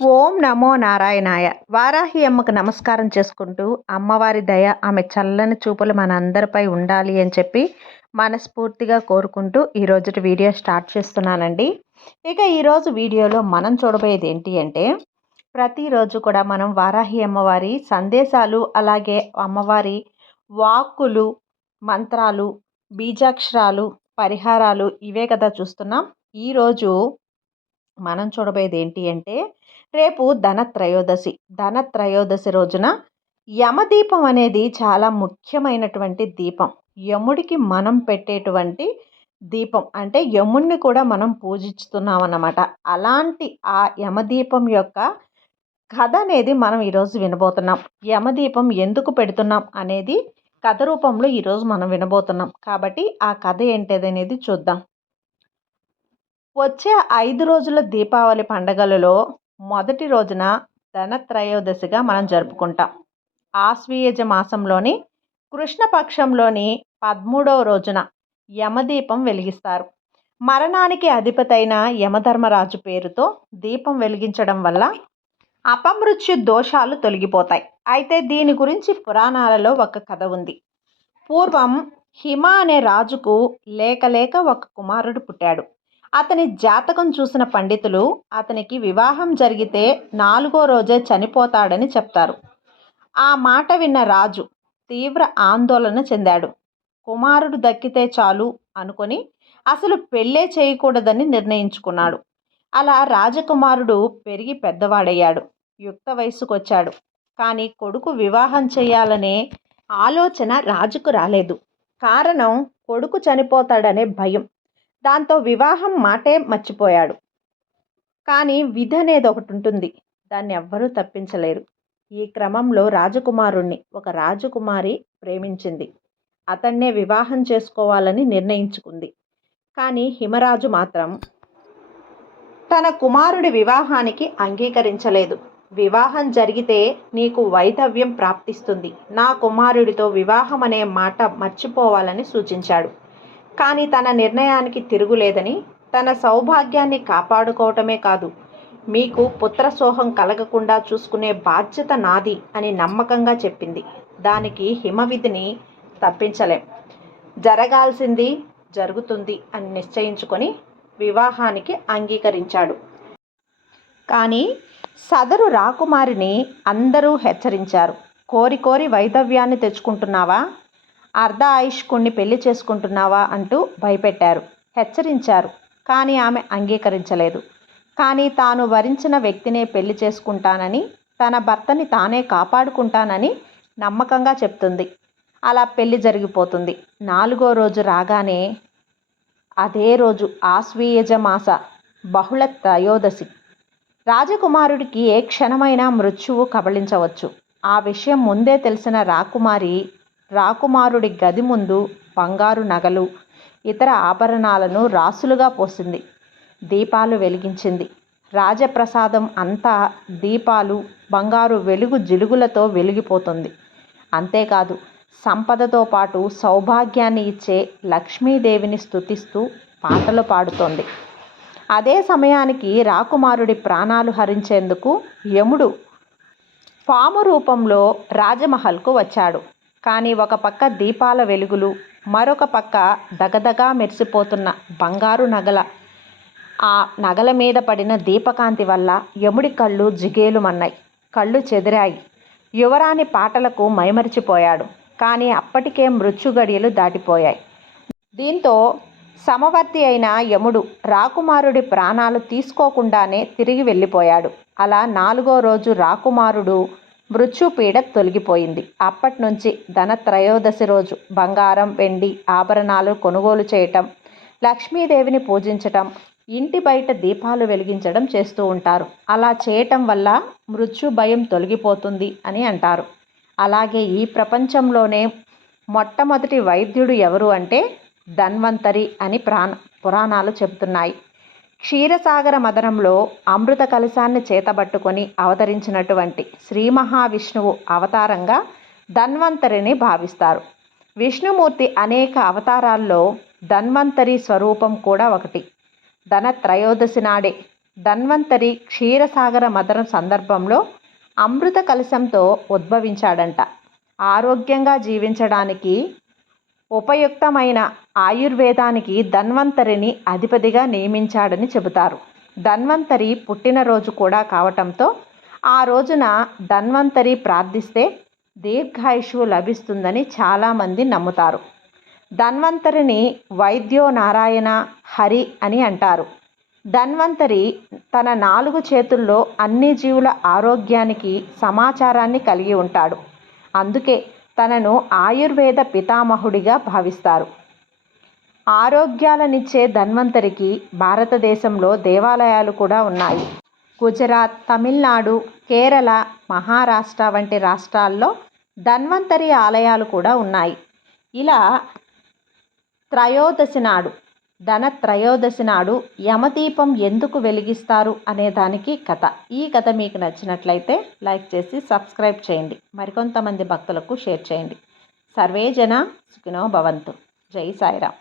ఓం నమో నారాయణాయ. వారాహి అమ్మకు నమస్కారం చేసుకుంటూ, అమ్మవారి దయ, ఆమె చల్లని చూపులు మనందరిపై ఉండాలి అని చెప్పి మనస్ఫూర్తిగా కోరుకుంటూ ఈరోజుటి వీడియో స్టార్ట్ చేస్తున్నానండి. ఇక ఈరోజు వీడియోలో మనం చూడబోయేది ఏంటి అంటే, ప్రతిరోజు కూడా మనం వారాహి అమ్మవారి సందేశాలు, అలాగే అమ్మవారి వాక్కులు, మంత్రాలు, బీజాక్షరాలు, పరిహారాలు ఇవే కదా చూస్తున్నాం. ఈరోజు మనం చూడబోయేది ఏంటి అంటే, రేపు ధనత్రయోదశి రోజున యమదీపం అనేది చాలా ముఖ్యమైనటువంటి దీపం. యముడికి మనం పెట్టేటువంటి దీపం, అంటే యముడిని కూడా మనం పూజిస్తున్నాం అన్నమాట. అలాంటి ఆ యమదీపం యొక్క కథ అనేది మనం ఈరోజు వినబోతున్నాం. యమదీపం ఎందుకు పెడుతున్నాం అనేది కథ రూపంలో ఈరోజు మనం వినబోతున్నాం. కాబట్టి ఆ కథ ఏంటిదనేది చూద్దాం. వచ్చే 5 రోజుల దీపావళి పండగలలో మొదటి రోజున ధనత్రయోదశిగా మనం జరుపుకుంటాం. ఆశ్వీయుజ మాసంలోని కృష్ణపక్షంలోని 13వ రోజున యమదీపం వెలిగిస్తారు. మరణానికి అధిపతైన యమధర్మరాజు పేరుతో దీపం వెలిగించడం వల్ల అపమృత్యు దోషాలు తొలగిపోతాయి. అయితే దీని గురించి పురాణాలలో ఒక కథ ఉంది. పూర్వం హిమ అనే రాజుకు లేక ఒక కుమారుడు పుట్టాడు. అతని జాతకం చూసిన పండితులు అతనికి వివాహం జరిగితే 4వ రోజే చనిపోతాడని చెప్తారు. ఆ మాట విన్న రాజు తీవ్ర ఆందోళన చెందాడు. కుమారుడు దక్కితే చాలు అనుకొని అసలు పెళ్ళే చేయకూడదని నిర్ణయించుకున్నాడు. అలా రాజకుమారుడు పెరిగి పెద్దవాడయ్యాడు, యుక్త వయసుకొచ్చాడు. కానీ కొడుకు వివాహం చేయాలనే ఆలోచన రాజుకు రాలేదు. కారణం కొడుకు చనిపోతాడనే భయం. దాంతో వివాహం మాటే మర్చిపోయాడు. కానీ విధి అనేది ఒకటి ఉంటుంది, దాన్ని ఎవ్వరూ తప్పించలేరు. ఈ క్రమంలో రాజకుమారుణ్ణి ఒక రాజకుమారి ప్రేమించింది. అతన్నే వివాహం చేసుకోవాలని నిర్ణయించుకుంది. కానీ హిమరాజు మాత్రం తన కుమారుడి వివాహానికి అంగీకరించలేదు. వివాహం జరిగితే నీకు వైధవ్యం ప్రాప్తిస్తుంది, నా కుమారుడితో వివాహం అనే మాట మర్చిపోవాలని సూచించాడు. కానీ తన నిర్ణయానికి తిరుగులేదని, తన సౌభాగ్యాన్ని కాపాడుకోవటమే కాదు, మీకు పుత్రసోహం కలగకుండా చూసుకునే బాధ్యత నాది అని నమ్మకంగా చెప్పింది. దానికి హిమవిధిని తప్పించలేం. జరగాల్సింది జరుగుతుంది అని నిశ్చయించుకొని వివాహానికి అంగీకరించాడు. కానీ సదరు రాకుమారిని అందరూ హెచ్చరించారు. కోరి వైధవ్యాన్ని తెచ్చుకుంటున్నావా, అర్ధ ఆయుష్కుణ్ణి పెళ్లి చేసుకుంటున్నావా అంటూ భయపెట్టారు, హెచ్చరించారు. కానీ ఆమె అంగీకరించలేదు. కానీ తాను వరించిన వ్యక్తినే పెళ్లి చేసుకుంటానని, తన భర్తని తానే కాపాడుకుంటానని నమ్మకంగా చెప్తుంది. అలా పెళ్లి జరిగిపోతుంది. 4వ రోజు రాగానే, అదే రోజు ఆశ్వీయుజ మాస బహుళ త్రయోదశి. రాజకుమారుడికి ఏ క్షణమైనా మృత్యువు కబళించవచ్చు. ఆ విషయం ముందే తెలిసిన రాకుమారుడి గది ముందు బంగారు నగలు, ఇతర ఆభరణాలను రాసులుగా పోసింది. దీపాలు వెలిగించింది. రాజప్రసాదం అంతా దీపాలు, బంగారు వెలుగు జిలుగులతో వెలిగిపోతుంది. అంతేకాదు, సంపదతో పాటు సౌభాగ్యాన్ని ఇచ్చే లక్ష్మీదేవిని స్తుతిస్తూ పాటలు పాడుతోంది. అదే సమయానికి రాకుమారుడి ప్రాణాలు హరించేందుకు యముడు పాము రూపంలో రాజమహల్కు వచ్చాడు. కానీ ఒక పక్క దీపాల వెలుగులు, మరొక పక్క దగదగా మెరిసిపోతున్న బంగారు నగల ఆ నగల మీద పడిన దీపకాంతి వల్ల యముడి కళ్ళు జిగేలుమన్నాయి, కళ్ళు చెదిరాయి. యువరాణి పాటలకు మైమరిచిపోయాడు. కానీ అప్పటికే మృత్యుగడియలు దాటిపోయాయి. దీంతో సమవర్తి అయిన యముడు రాకుమారుడి ప్రాణాలు తీసుకోకుండానే తిరిగి వెళ్ళిపోయాడు. అలా 4వ రోజు రాకుమారుడు మృత్యుపీడ తొలగిపోయింది. అప్పటి నుంచి ధనత్రయోదశి రోజు బంగారం, వెండి ఆభరణాలు కొనుగోలు చేయటం, లక్ష్మీదేవిని పూజించటం, ఇంటి బయట దీపాలు వెలిగించడం చేస్తూ ఉంటారు. అలా చేయటం వల్ల మృత్యు భయం తొలగిపోతుంది అని అంటారు. అలాగే ఈ ప్రపంచంలోనే మొట్టమొదటి వైద్యుడు ఎవరు అంటే ధన్వంతరి అని పురాణాలు చెబుతున్నాయి. క్షీరసాగర మదనంలో అమృత కలశాన్ని చేతబట్టుకొని అవతరించినటువంటి శ్రీ మహావిష్ణువు అవతారంగా ధన్వంతరిని భావిస్తారు. విష్ణుమూర్తి అనేక అవతారాల్లో ధన్వంతరి స్వరూపం కూడా ఒకటి. ధనత్రయోదశి నాడే ధన్వంతరి క్షీరసాగర మథనం సందర్భంలో అమృత కలశంతో ఉద్భవించాడంట. ఆరోగ్యంగా జీవించడానికి ఉపయుక్తమైన ఆయుర్వేదానికి ధన్వంతరిని అధిపతిగా నియమించాడని చెబుతారు. ధన్వంతరి పుట్టినరోజు కూడా కావటంతో ఆ రోజున ధన్వంతరి ప్రార్థిస్తే దీర్ఘాయుషు లభిస్తుందని చాలామంది నమ్ముతారు. ధన్వంతరిని వైద్యో నారాయణ హరి అని అంటారు. ధన్వంతరి తన 4 చేతుల్లో అన్ని జీవుల ఆరోగ్యానికి సమాచారాన్ని కలిగి ఉంటాడు. అందుకే తనను ఆయుర్వేద పితామహుడిగా భావిస్తారు. ఆరోగ్యాలనిచ్చే ధన్వంతరికి భారతదేశంలో దేవాలయాలు కూడా ఉన్నాయి. గుజరాత్, తమిళనాడు, కేరళ, మహారాష్ట్ర వంటి రాష్ట్రాల్లో ధన్వంతరి ఆలయాలు కూడా ఉన్నాయి. ఇలా ధనత్రయోదశి నాడు యమదీపం ఎందుకు వెలిగిస్తారు అనే దానికి కథ. ఈ కథ మీకు నచ్చినట్లయితే లైక్ చేసి సబ్స్క్రైబ్ చేయండి. మరికొంతమంది భక్తులకు షేర్ చేయండి. సర్వే జన సుఖినో భవంతు. జై సాయిరామ్.